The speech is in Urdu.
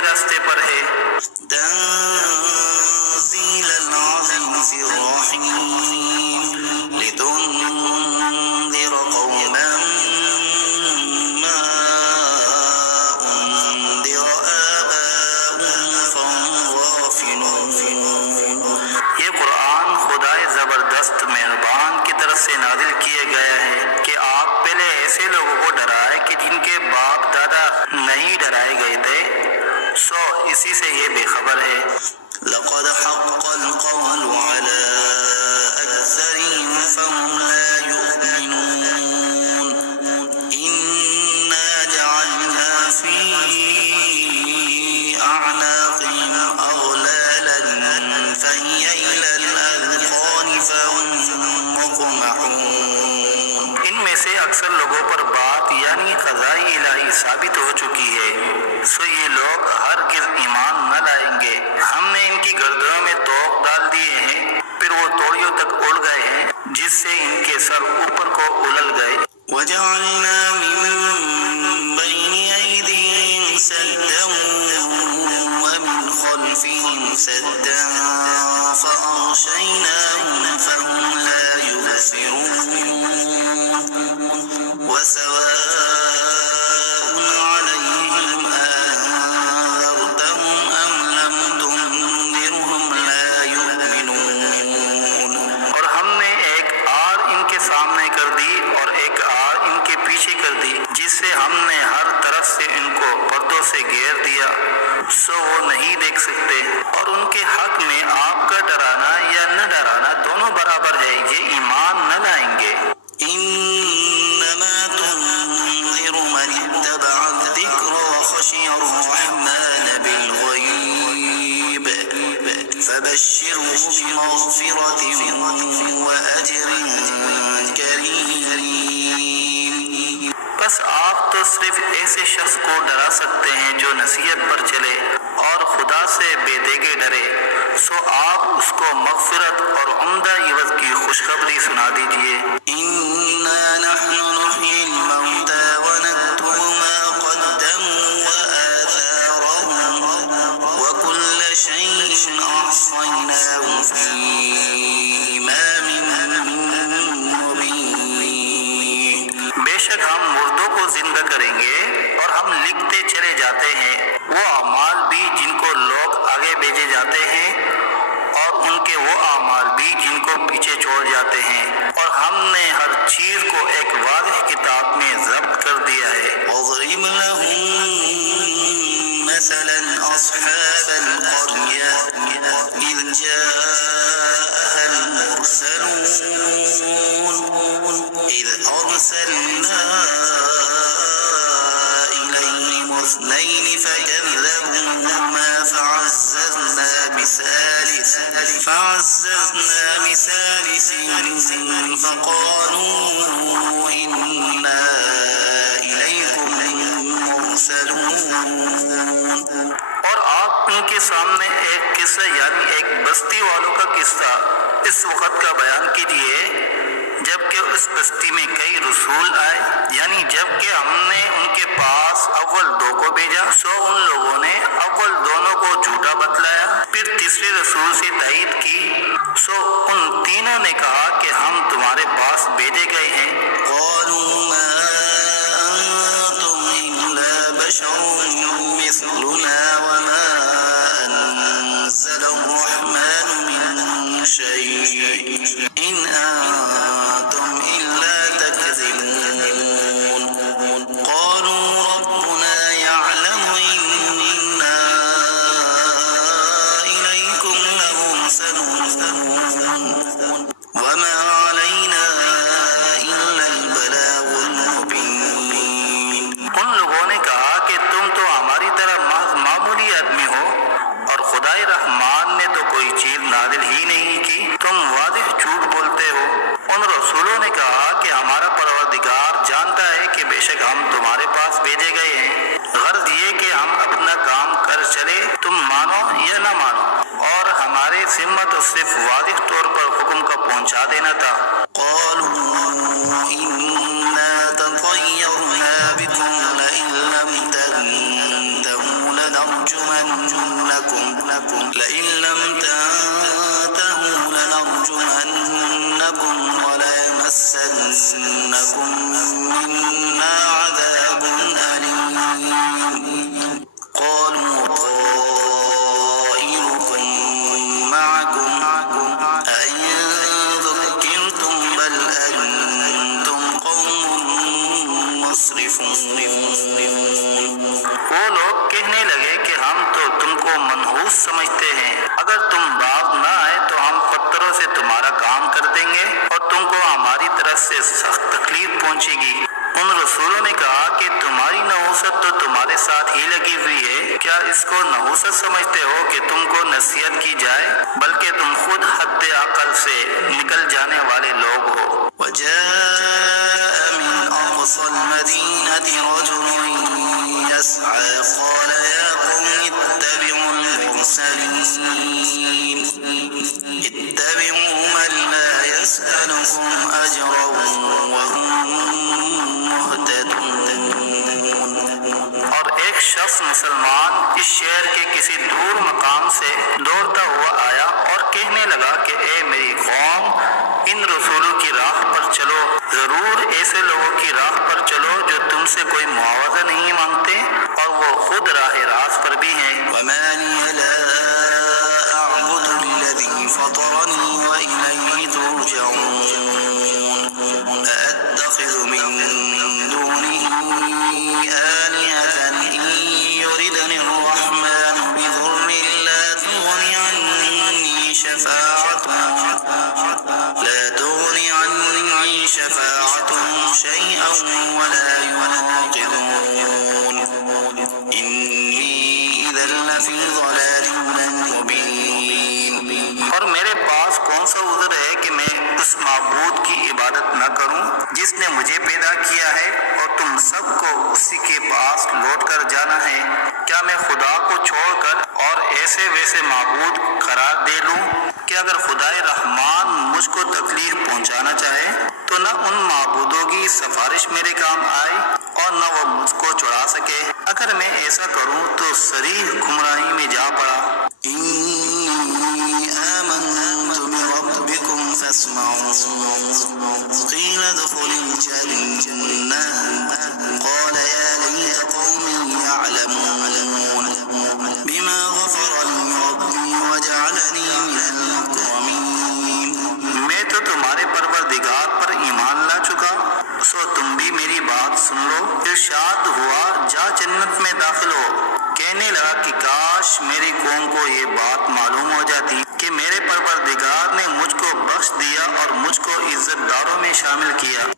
کے راستے پر ہے۔ تنزیل العزیز الرحیم لتنذر قوما ما انذر آباؤهم فهم غافلون۔ یہ قرآن خدائے زبردست مہربان کی طرف سے نازل کیا گیا ہے کہ آپ پہلے ایسے لوگوں کو ڈرائے کہ جن کے باپ دادا نہیں ڈرائے گئے تھے، سو اسی سے یہ بے خبر ہے۔ لقد حق القول على أكثرهم فهم لا يؤمنون إنا جعلنا في أعناقهم أغلالا فهي إلى الأذقان فهم مقمحون۔ ان میں سے اکثر لوگوں پر بات یعنی قضاء الہی ثابت ہو چکی ہے، سو یہ لوگ ہرگز ایمان نہ لائیں گے۔ ہم نے ان کی گردنوں میں طوق ڈال دیے ہیں، پھر وہ توڑیوں تک اڑ گئے ہیں، جس سے ان کے سر اوپر کو اولل گئے۔ وجعلنا من بين أيديهم سدا ومن خلفهم سدا فأغشيناهم فهم لا يبصرون وسواء عليهم أنذرتهم أم لم تنذرهم لا يؤمنون۔ اور ہم نے ایک آڑ ان کے سامنے کر دی اور ایک آڑ ان کے پیچھے کر دی، جس سے ہم نے ہر طرف سے ان کو پردوں سے گھیر دیا، سو وہ نہیں دیکھ سکتے۔ اور ان کے حق میں آپ کا ڈرانا یا نہ ڈرانا دونوں برابر ہے، یہ ایمان نہ لائیں گے۔ إنما تنذر من اتبع الذكر وخشي الرحمن بالغيب فبشره بمغفرة وأجر كريم۔ بس آپ تو صرف ایسے شخص کو ڈرا سکتے ہیں جو نصیحت پر چلے اور خدا سے بے دیگے ڈرے، سو آپ اس کو مغفرت اور عمدہ عوض کی خوشخبری سنا دیجئے۔ إنا نحن نحيي الموتى ونكتب ما قدموا وآثارهم وكل شيء أحصيناه في إمام مبين۔ بے شک ہم مردوں کو زندہ کریں گے اور ہم لکھتے چلے جاتے ہیں وہ اعمال بھی جن کو لوگ آگے بھیجے جاتے ہیں، اور ان کے وہ اعمال بھی جن کو پیچھے چھوڑ جاتے ہیں، اور ہم نے ہر چیز کو ایک واضح کتاب میں ضبط کر دیا ہے۔ واضرب لهم مثلا أصحاب القرية إذ جاءها المرسلون إذ أرسلنا إليهم اثنين فكذبوهما فعززنا بثالث فقالوا إنا إليكم مرسلون۔ اور آپ ان کے سامنے ایک قصہ یعنی ایک بستی والوں کا قصہ اس وقت کا بیان کیجیے جبکہ اس بستی میں کئی رسول آئے، یعنی جبکہ ہم نے ان کے پاس اول دو کو بھیجا، سو ان لوگوں نے اول دونوں کو جھوٹا بتلایا، پھر تیسرے رسول سے تائید کی، سو ان تینوں نے کہا کہ ہم تمہارے پاس بھیجے گئے ہیں۔ قالوا ما أنتم إلا بشر مثلنا وما أنزل الرحمن من شيء إن أنتم إلا تكذبون۔ يمسكم منا عذاب أليم قالوا طائركم معكم أئن ذكرتم بل أنتم قوم مسرفون. وہ لوگ کہنے لگے کہ ہم تو تم کو منحوس سمجھتے ہیں، اگر تم باز نہ آئے تو ہم پتھروں سے تمہارا کام کر دیں گے اور تم کو ہماری طرف سے سخت تکلیف پہنچے گی۔ ان رسولوں نے کہا کہ تمہاری نحوست تو تمہارے ساتھ ہی لگی ہوئی ہے، کیا اس کو نحوست سمجھتے ہو کہ تم کو نصیحت کی جائے؟ بلکہ تم خود حد عقل سے نکل جانے والے لوگ ہو۔ وجاء من أقصى المدينة رجل يسعى قال يا قوم اتبعوا المرسلين اتبعوا من لا يسألكم أجرا وهم مهتدون. اور ایک شخص مسلمان اس شہر کے کسی دور مقام سے دوڑتا ہوا آیا اور کہنے لگا کہ اے میری قوم، ان رسولوں کی راہ پر چلو، ضرور ایسے لوگوں کی راہ پر چلو جو تم سے کوئی معاوضہ نہیں مانگتے اور وہ خود راہ راست پر بھی ہیں۔ وما لي لا أعبد الذي فطرني وإليه ترجعون. أأتخذ من دونه آلهة إن يردني الرحمن بضر لا تغني عني شفاعتهم شيئا ولا ينقذون. إني إذا لفي ضلال مبين. اور میرے پاس کون سا عذر ہے کہ میں اس معبود کی عبادت نہ کروں جس نے مجھے پیدا کیا ہے اور تم سب کو اسی کے پاس لوٹ کر جانا ہے؟ کیا میں خدا کو چھوڑ کر اور ایسے ویسے معبود قرار دے لوں کہ اگر خدائے رحمان مجھ کو تکلیف پہنچانا چاہے تو نہ ان معبودوں کی سفارش میرے کام آئے اور نہ وہ مجھ کو چھڑا سکے؟ اگر میں ایسا کروں تو صریح گمراہی میں جا پڑا۔ إني آمنت بربكم فاسمعون. قيل ادخل الجنة قال يا ليت قومي يعلمون بما غفر لي ربي وجعلني من المكرمين. میں تو تمہارے پروردگار پر ایمان لا چکا، سو تم بھی میری بات سن لو۔ ارشاد ہوا جا جنت میں داخل ہو۔ کہنے لگا کہ کاش میری قوم کو یہ بات معلوم ہو جاتی کہ میرے پروردگار نے مجھ کو بخش دیا اور مجھ کو عزت داروں میں شامل کیا۔